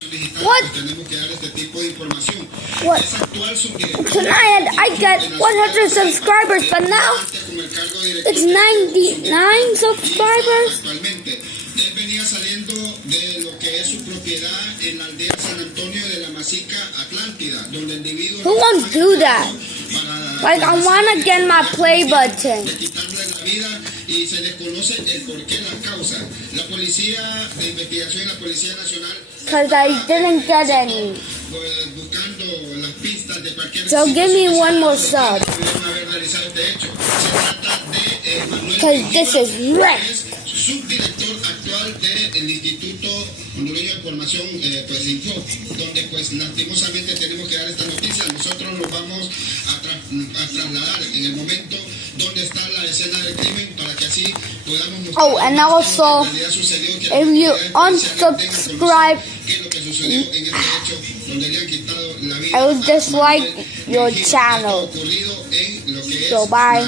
What? What? Tonight I got 100 subscribers, but now it's 99 subscribers. Él venía saliendo de lo que es su propiedad en la aldea San Antonio de la Masica, Atlántida, donde el individuo... Who wants to do that? Like, I want to get my play button. Y se desconoce el porqué, la causa. La policía de investigación, la Policía Nacional... Because I didn't get any. Buscando las pistas de cualquier... So give me one more sub. Because this is wrecked. Subdirector actual del Instituto Hondureño de Información, pues Info, donde pues lastimosamente tenemos que dar esta noticia. Nosotros nos vamos a trasladar en el momento donde está la escena del crimen para que así podamos mostrar. Oh, and also, if you unsubscribe, I will dislike your channel. So bye.